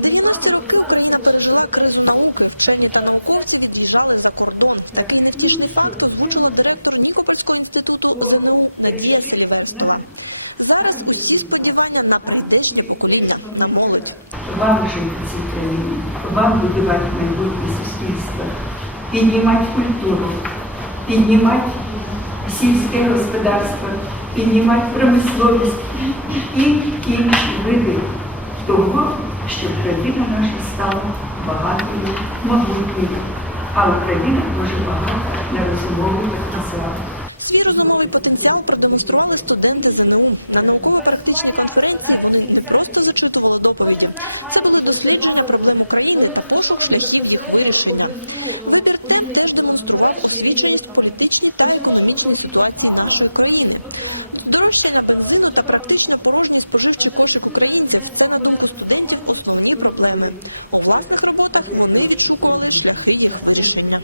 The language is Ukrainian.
В 90-ті роки Україна пережила кризу науки. Вчені та науковці від'їжджали за кордон. Такий невтішний факт озвучила директор Нікопольського інституту ЗНУ Надія Селіверстова. Зараз усі сподівання на прийдешнє покоління, на молодь. вам жити цій країні, вам будувати майбутнє суспільство, піднімати культуру, піднімати сільське господарство, піднімати промисловість і інші види того, щоб країна наша стала багатою, могутньою, а Україна дуже багата на розумовий потенціал. Свій розумовий потенціал продемонстрували студенти ЗНУ. На науково-практичній конференції вони не просто зачитували доповіді. Це були дослідження проблем України та пошук шляхів їх вирішення. Вибір тем теж демонстрував освіченість політичній та економічній ситуації нашої країни. Здорожчання бензину та практично порожній споживчий кошик українців – це, на думку студентів, основні проблеми. У власних роботах вони відшукували шляхи їх вирішення.